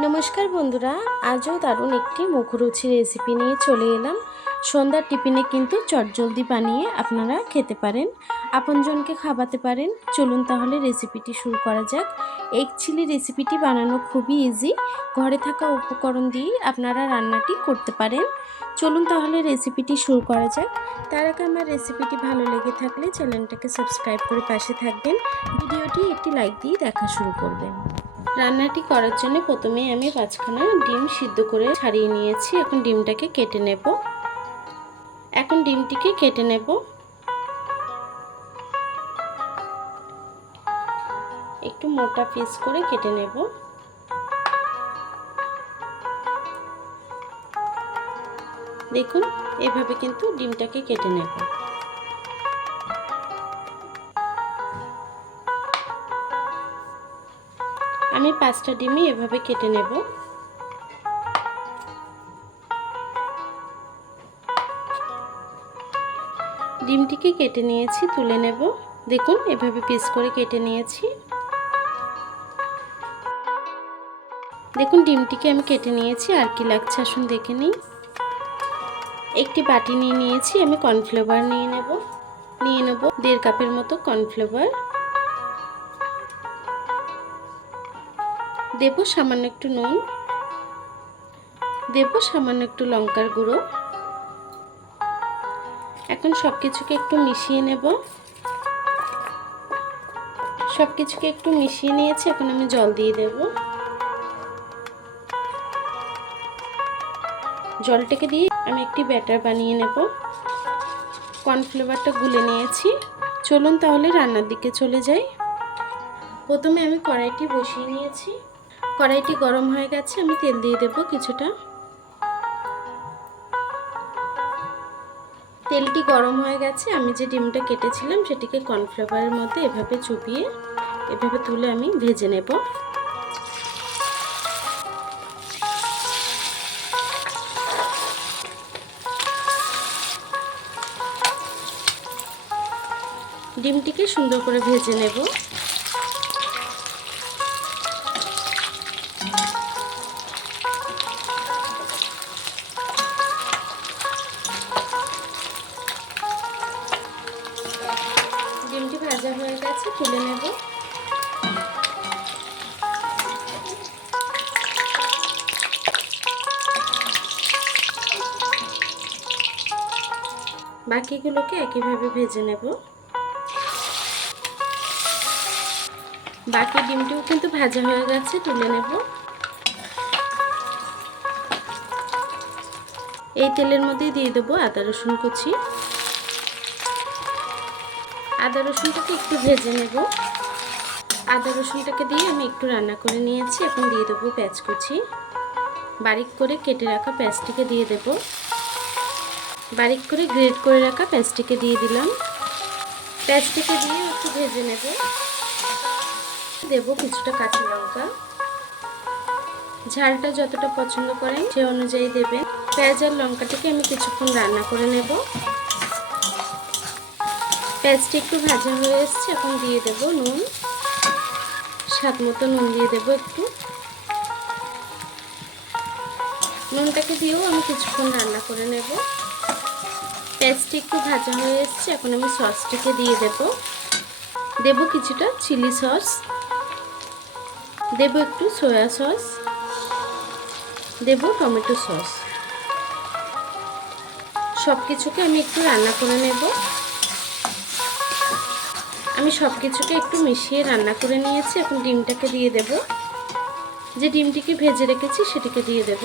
নমস্কার বন্ধুরা, আজও দারুণ একটি মুখরোচক রেসিপি নিয়ে চলে এলাম। সন্ধ্যার টিফিনে কিন্তু চটজলদি বানিয়ে আপনারা খেতে পারেন, আপনজনকে খাওয়াতে পারেন। চলুন তাহলে রেসিপিটি শুরু করা যাক। এগ চিলি রেসিপিটি বানানো খুবই ইজি, ঘরে থাকা উপকরণ দিয়েই আপনারা রান্নাটি করতে পারেন। চলুন তাহলে রেসিপিটি শুরু করা যাক। তার আগে আমার রেসিপিটি ভালো লেগে থাকলে চ্যানেলটাকে সাবস্ক্রাইব করে পাশে থাকবেন, ভিডিওটি একটি লাইক দিয়ে দেখা শুরু করবেন। রান্নাটি করার জন্য প্রথমেই আমি 5খানা ডিম সিদ্ধ করে ছাড়িয়ে নিয়েছি। এখন ডিমটাকে কেটে নেব। ডিমটিকে কেটে নেব। একটু মোটা পিস করে কেটে নেব। দেখুন, এভাবে কিন্তু ডিমটাকে কেটে নেব। আমি 5টা ডিমই এভাবে কেটে নেব। ডিমটিকে কেটে নিয়েছি, তুলে নেব। দেখুন, এভাবে পিস করে কেটে নিয়েছি। দেখুন, ডিমটিকে আমি কেটে নিয়েছি। আর কি লাগছে আসুন দেখে নিই। একটি বাটি নিয়ে নিয়েছি। আমি কর্নফ্লাওয়ার নিয়ে নেব 1.5 কাপের মতো কর্নফ্লাওয়ার। দেব সামান্য একটু নুন, দেব সামান্য একটু লঙ্কার গুঁড়ো। এখন সবকিছুকে একটু মিশিয়ে নেব। সবকিছুকে একটু মিশিয়ে নিয়েছি। এখন আমি জল দিয়ে দেব। জলটাকে দিয়ে আমি একটি ব্যাটার বানিয়ে নেব। কর্নফ্লাওয়ারটা গুলে নিয়েছি। চলুন তাহলে রান্নার দিকে চলে যাই। প্রথমে আমি কড়াইটি বসিয়ে নিয়েছি। কড়াইটি গরম হয়ে গেছে। আমি তেল দিয়ে দেব কিছুটা। তেলটি গরম হয়ে গেছে। আমি যে ডিমটা কেটেছিলাম সেটিকে কর্নফ্লাওয়ারের মধ্যে এভাবে চুবিয়ে এভাবে তুলে আমি ভেজে নেব। ডিমটিকে সুন্দর করে ভেজে নেব। ডিমটি ভাজা হয়ে গেছে, তুলে নেব। বাকিগুলোকে একইভাবে ভেজে নেব। বাকি ডিমটিও কিন্তু ভাজা হয়ে গেছে, তুলে নেব। এই তেলের মধ্যে দিয়ে দেবো আদা রসুন কুচি। আদা রসুনটাকে একটু ভেজে নেব। আদা রসুনটাকে দিয়ে আমি একটু রান্না করে নিয়েছি। এখন দিয়ে দেবো পেঁয়াজ কুচি। বারিক করে কেটে রাখা পেঁয়াজটিকে দিয়ে দেব। বারিক করে গ্রেট করে রাখা পেঁয়াজটিকে দিয়ে দিলাম। পেঁয়াজটিকে দিয়ে একটু ভেজে নেব। দেব কিছুটা কাঁচা লঙ্কা। ঝালটা যতটা পছন্দ করেন সে অনুযায়ী দেবেন। পেঁয়াজ আর লঙ্কাটাকে আমি কিছুক্ষণ রান্না করে নেব। পেঁয়াজটি একটু ভাজা হয়ে এসেছে। এখন দিয়ে দেব নুন, স্বাদ মতো নুন দিয়ে দেব একটু। নুনটাকে দিয়েও আমি কিছুক্ষণ রান্না করে নেব। পেঁয়াজটি একটু ভাজা হয়ে এসেছে। এখন আমি সসটিকে দিয়ে দেব। দেব কিছুটা চিলি সস, দেব একটু সয়া সস, দেব টমেটো সস। সব কিছুকে আমি একটু রান্না করে নেব। আমি সব কিছুকে একটু মিশিয়ে রান্না করে নিয়েছি। এখন ডিমটাকে দিয়ে দেব। যে ডিমটিকে ভেজে রেখেছি সেটিকে দিয়ে দেব।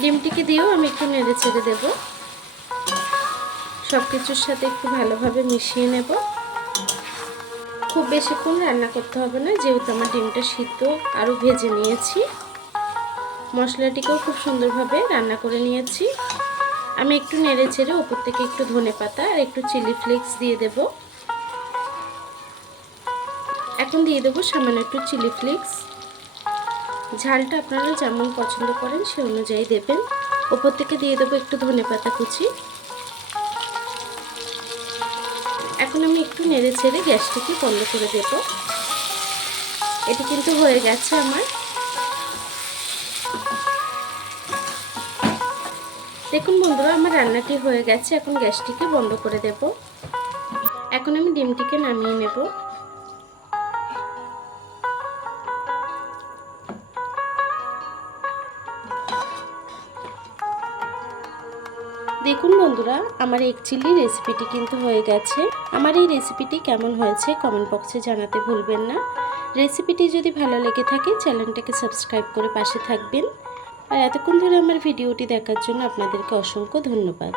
ডিমটিকে দিয়েও আমি একটু নেড়ে চেড়ে দেব। সব কিছুর সাথে একটু ভালোভাবে মিশিয়ে নেব। খুব বেশিক্ষণ রান্না করতে হবে না, যেহেতু আমার ডিমটা সিদ্ধ আরও ভেজে নিয়েছি। মশলাটিকেও খুব সুন্দরভাবে রান্না করে নিয়েছি। আমি একটু নেড়ে চেড়ে উপর থেকে একটু ধনেপাতা আর একটু চিলি ফ্লেক্স দিয়ে দেব। এখন দিয়ে দেবো সামান্য একটু চিলি ফ্লেক্স। ঝালটা আপনারা যেমন পছন্দ করেন সে অনুযায়ী দেবেন। উপর থেকে দিয়ে দেবো একটু ধনেপাতা কুচি। এখন আমি একটু নেড়ে ছেড়ে গ্যাসটিকে বন্ধ করে দেব। এটি কিন্তু হয়ে গেছে আমার। দেখুন বন্ধুরা, আমার রান্নাটি হয়ে গেছে। এখন গ্যাসটিকে বন্ধ করে দেব। এখন আমি ডিমটিকে নামিয়ে নেব। দেখুন বন্ধুরা, আমার এগ চিলি রেসিপিটি কিন্তু হয়ে গেছে। আমার এই রেসিপিটি কেমন হয়েছে কমেন্ট বক্সে জানাতে ভুলবেন না। রেসিপিটি যদি ভালো লেগে থাকে চ্যানেলটাকে সাবস্ক্রাইব করে পাশে থাকবেন। আর এতক্ষণ ধরে আমার ভিডিওটি দেখার জন্য আপনাদেরকে অসংখ্য ধন্যবাদ।